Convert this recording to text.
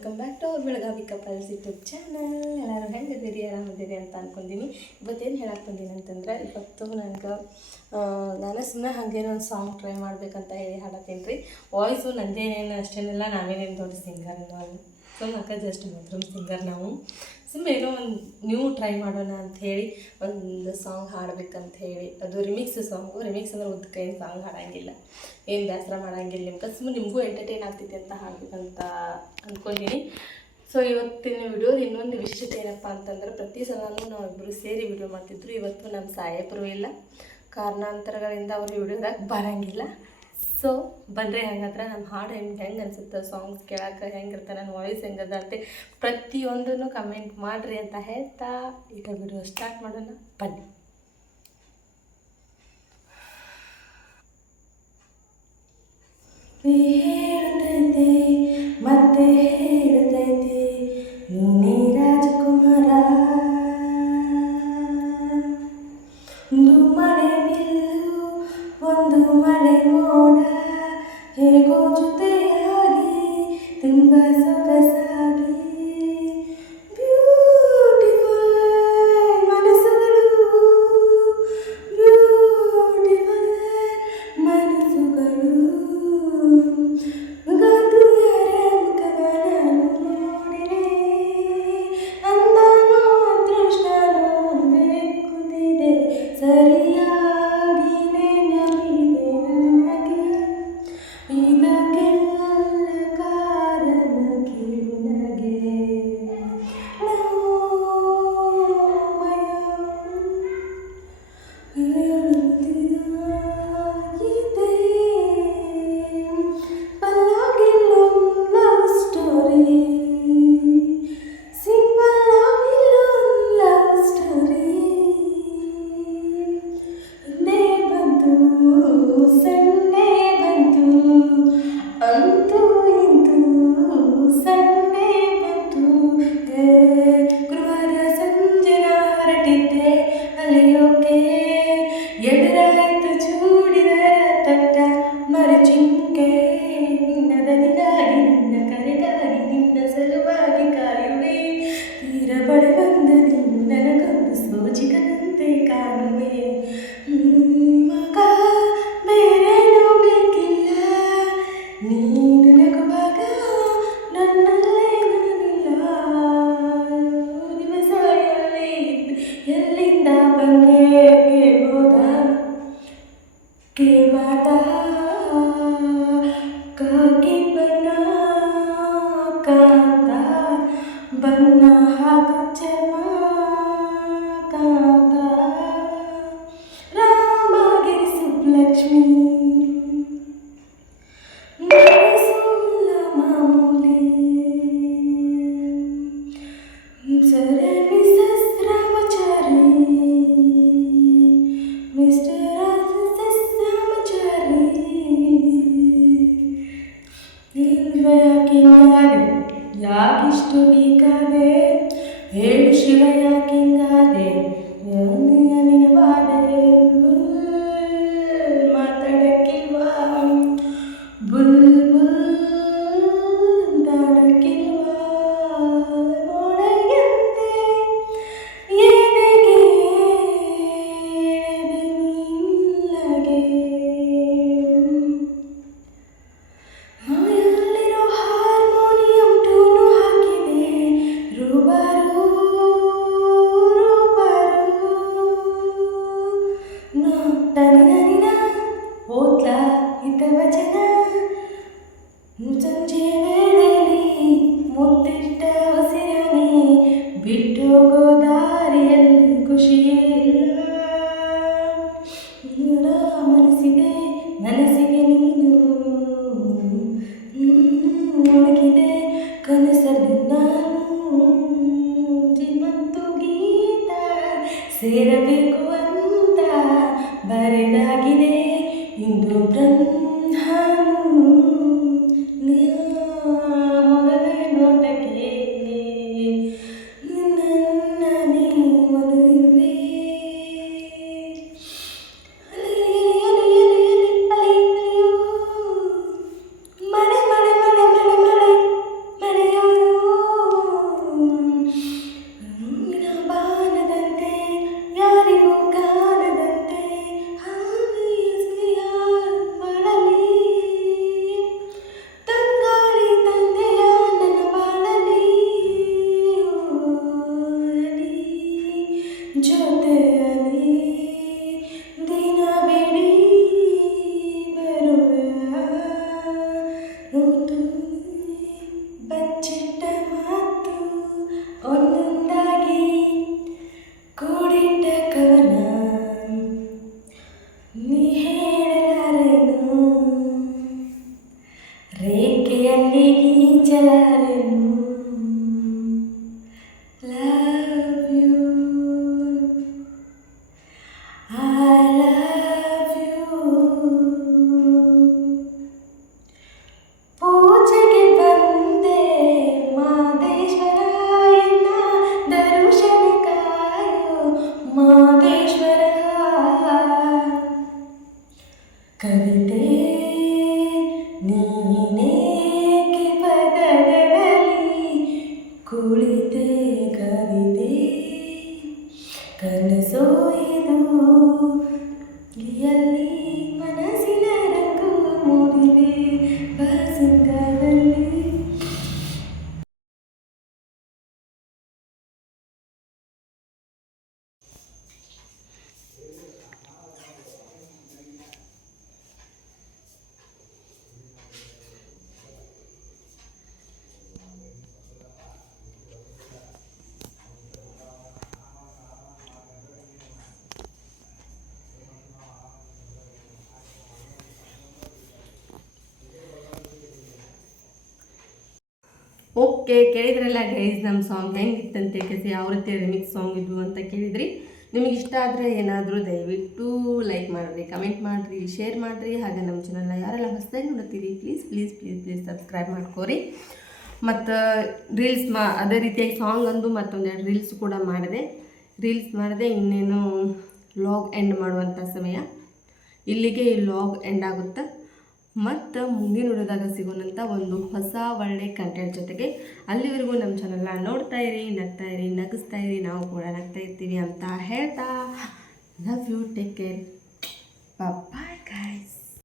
Welcome back to ಅವ್ರ Belagavi couples YouTube channel ಎಲ್ಲರೂ ಹೆಂಗಿದ್ದೀರಿ? ಆರಾಮಿದ್ದೀರಿ ಅಂತ ಇವತ್ತು ಇವತ್ತೇನು ಹೇಳಕ್ಕೆ ಬಂದೀನಿ ಅಂತಂದ್ರೆ, ಇವತ್ತು ನನಗೆ ನಾನು ಸುಮ್ಮನೆ ಹಾಗೇನೋ ಒಂದು ಸಾಂಗ್ ಟ್ರೈ ಮಾಡ್ಬೇಕಂತ ಹೇಳಿ ಹಾಡತ್ತೀನಿ ರೀ. ವಾಯ್ಸು ನಂದೇನೇನು ಅಷ್ಟೇನೆಲ್ಲ, ನಾವೇನೇನು ದೊಡ್ಡ ಸಿಂಗರ್ ಅಲ್ಲ ಸುಮ್ಮನೆ ಅಕ್ಕ ಜಸ್ಟ್ ಮಧ್ರಮ್ ಸಿಂಗರ್ ನಾವು. ಸುಮ್ಮನೆ ಏನೋ ಒಂದು ನ್ಯೂ ಟ್ರೈ ಮಾಡೋಣ ಅಂತ ಹೇಳಿ, ಒಂದು ಸಾಂಗ್ ಹಾಡ್ಬೇಕಂತ ಹೇಳಿ. ಅದು ರಿಮಿಕ್ಸ್ ಸಾಂಗು ರಿಮಿಕ್ಸ್ ಅಂದ್ರೆ ಉದ್ದ ಏನು ಸಾಂಗ್ ಹಾಡಂಗಿಲ್ಲ. ಏನು ಬೇಸರ ಮಾಡಂಗಿಲ್ಲ ನಿಮ್ಗೆ. ಸುಮ್ಮನೆ ನಿಮಗೂ ಎಂಟರ್ಟೈನ್ ಆಗ್ತೈತಿ ಅಂತ ಹಾಡ್ಬೇಕಂತ ಅಂದ್ಕೊಂಡಿನಿ ಸೊ ಇವತ್ತಿನ ವಿಡಿಯೋ ಇನ್ನೊಂದು ವಿಶೇಷತೆ ಏನಪ್ಪ ಅಂತಂದ್ರೆ, ಪ್ರತಿ ಸಲನೂ ನಾವಿಬ್ಬರು ಸೇರಿ ವಿಡಿಯೋ ಮಾಡ್ತಿದ್ರು. ಇವತ್ತು ನಮ್ಮ ಸಾಹೇಬರು ಇಲ್ಲ. ಕಾರಣಾಂತರಗಳಿಂದ ಅವರು ವಿಡಿಯೋದಾಗ ಬರಂಗಿಲ್ಲ. ಸೊ ಬಂದರೆ ಹೆಂಗಂದ್ರೆ ನಮ್ಮ ಹಾಡು ಹೆಂಗೆ ಹೆಂಗೆ ಅನ್ಸುತ್ತೆ? ಸಾಂಗ್ಸ್ ಕೇಳಕ್ಕೆ ಹೆಂಗಿರುತ್ತೆ ನನ್ನ ವಾಯ್ಸ್ ಹೆಂಗದ ಅಂತ ಪ್ರತಿಯೊಂದನ್ನು ಕಮೆಂಟ್ ಮಾಡಿರಿ ಅಂತ ಹೇಳ್ತಾ ಈಗ ವಿಡಿಯೋ ಸ್ಟಾರ್ಟ್ ಮಾಡೋಣ. ಬನ್ನಿ. ಹೇಳ್ತೈತೆ ಹೇಗೋ ಜೊತೆಯಾಗಿ ಸರೆ ಮತ್ತು ಗೀತ ಸೇರಬೇಕು ಅಂತ ಬರೆದಾಗಿದೆ. ಇಂದು ಬ್ರಹ್ಮನು ಓಕೆ, ಕೇಳಿದ್ರಲ್ಲ ಗೈಸ್ ನಮ್ಮ ಸಾಂಗ್ ಹೆಂಗಿತ್ತಂತೆ ಕೇಸಿ ಯಾವ ರೀತಿ ರಿಮಿಕ್ಸ್ ಸಾಂಗ್ ಇದು ಅಂತ ಕೇಳಿದ್ರಿ. ನಿಮಗೆ ಇಷ್ಟ ಆದರೆ ಏನಾದರೂ ದಯವಿಟ್ಟು ಲೈಕ್ ಮಾಡಿರಿ ಕಮೆಂಟ್ ಮಾಡಿರಿ ಶೇರ್ ಮಾಡಿರಿ, ಹಾಗೆ ನಮ್ಮ ಚಾನಲ್ನ ಯಾರೆಲ್ಲ ಹೊಸದಾಗಿ ನೋಡ್ತೀರಿ please please please please subscribe ಮಾಡ್ಕೋರಿ. ಮತ್ತು ರೀಲ್ಸ್ ಮಾ, ಅದೇ ರೀತಿಯಾಗಿ ಸಾಂಗ್ ಅಂದು ಮತ್ತೊಂದೆರಡು ರೀಲ್ಸ್ ಕೂಡ ಮಾಡಿದೆ. ರೀಲ್ಸ್ ಮಾಡಿದೆ, ಇನ್ನೇನು ಲಾಗ್ ಎಂಡ್ ಮಾಡುವಂಥ ಸಮಯ. ಇಲ್ಲಿಗೆ ಈ ಲಾಗ್ ಎಂಡ್ ಆಗುತ್ತೆ? ಮತ್ತು ಮುಂದಿನ ನೋಡಿದಾಗ ಸಿಗೋನಂಥ ಒಂದು ಹೊಸ ಒಳ್ಳೆ ಕಂಟೆಂಟ್ ಜೊತೆಗೆ ಅಲ್ಲಿವರೆಗೂ ನಮ್ಮ ಚಾನಲ್ನ ನೋಡ್ತಾ ಇರಿ, ನಗ್ತಾ ಇರಿ, ನಗಿಸ್ತಾ ಇರಿ, ನಾವು ಕೂಡ ನಗ್ತಾ ಇರ್ತೀವಿ ಅಂತ ಹೇಳ್ತಾ love you take care bye